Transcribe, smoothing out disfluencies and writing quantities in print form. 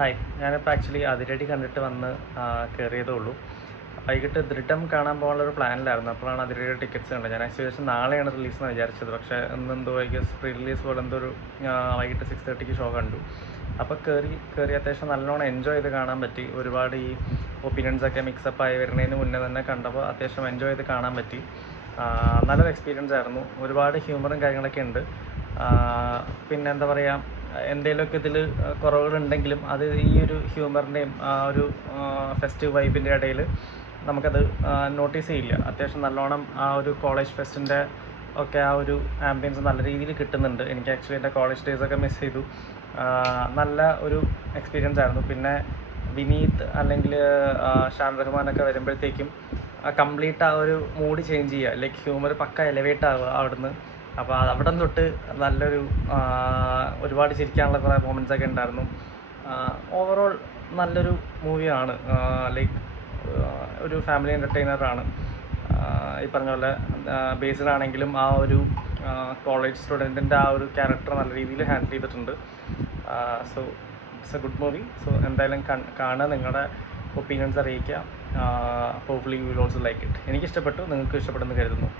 Hi, ഞാനിപ്പോൾ actually Athiradi കണ്ടിട്ട് വന്ന് കയറിയതേ ഉള്ളൂ. വൈകിട്ട് ദൃഢം കാണാൻ പോകാനുള്ളൊരു പ്ലാനിലായിരുന്നു. അപ്പോഴാണ് അതിരടിയുടെ ടിക്കറ്റ്സ് കണ്ടത്. ഞാൻ ആക്ച്വലി നാളെയാണ് റിലീസ് എന്ന് വിചാരിച്ചത്. പക്ഷേ ഇന്നെന്തോ പ്രീ റിലീസ് പോലെ എന്തോ ഒരു വൈകിട്ട് 6:30 ഷോ കണ്ടു. അപ്പോൾ കയറി അത്യാവശ്യം നല്ലോണം എൻജോയ് ചെയ്ത് കാണാൻ പറ്റി. ഒരുപാട് ഈ ഒപ്പീനിയൻസൊക്കെ മിക്സപ്പ് ആയി വരുന്നതിന് മുന്നേ തന്നെ കണ്ടപ്പോൾ അത്യാവശ്യം എൻജോയ് ചെയ്ത് കാണാൻ പറ്റി. നല്ലൊരു എക്സ്പീരിയൻസ് ആയിരുന്നു. ഒരുപാട് ഹ്യൂമറും കാര്യങ്ങളൊക്കെ ഉണ്ട്. പിന്നെ എന്താ പറയുക, എന്തെങ്കിലുമൊക്കെ ഇതിൽ കുറവുകളുണ്ടെങ്കിലും അത് ഈ ഒരു ഹ്യൂമറിൻ്റെയും ആ ഒരു ഫെസ്റ്റീവ് വൈബിൻ്റെ ഇടയിൽ നമുക്കത് നോട്ടീസ് ചെയ്യില്ല. അത്യാവശ്യം നല്ലോണം ആ ഒരു കോളേജ് ഫെസ്റ്റിൻ്റെ ഒക്കെ ആ ഒരു ആംബിയൻസ് നല്ല രീതിയിൽ കിട്ടുന്നുണ്ട്. എനിക്ക് ആക്ച്വലി എൻ്റെ കോളേജ് ഡേയ്സൊക്കെ മിസ് ചെയ്തു. നല്ല ഒരു എക്സ്പീരിയൻസ് ആയിരുന്നു. പിന്നെ വിനീത് അല്ലെങ്കിൽ ഷാൻ റഹ്മാനൊക്കെ വരുമ്പോഴത്തേക്കും കംപ്ലീറ്റ് ആ ഒരു മൂഡ് ചേഞ്ച് ചെയ്യുക, ലൈക്ക് ഹ്യൂമർ പക്ക എലവേറ്റ് ആവുക അവിടുന്ന്. അപ്പോൾ അവിടെ തൊട്ട് നല്ലൊരു ഒരുപാട് ചിരിക്കാനുള്ള കുറേ മൊമെൻറ്റ്സൊക്കെ ഉണ്ടായിരുന്നു. ഓവറോൾ നല്ലൊരു മൂവിയാണ്. ലൈക്ക് ഒരു ഫാമിലി എൻ്റർടൈനറാണ്. ഈ പറഞ്ഞ പോലെ ബേസ്ഡ് ആണെങ്കിലും ആ ഒരു കോളേജ് സ്റ്റുഡൻറ്റിൻ്റെ ആ ഒരു ക്യാരക്ടർ നല്ല രീതിയിൽ ഹാൻഡിൽ ചെയ്തിട്ടുണ്ട്. So it's a good movie. So എന്തായാലും കാണുക, നിങ്ങളുടെ ഒപ്പീനിയൻസ് അറിയിക്കുക. Hopefully you will also like it. എനിക്കിഷ്ടപ്പെട്ടു, നിങ്ങൾക്ക് ഇഷ്ടപ്പെടുമെന്ന് കരുതുന്നു.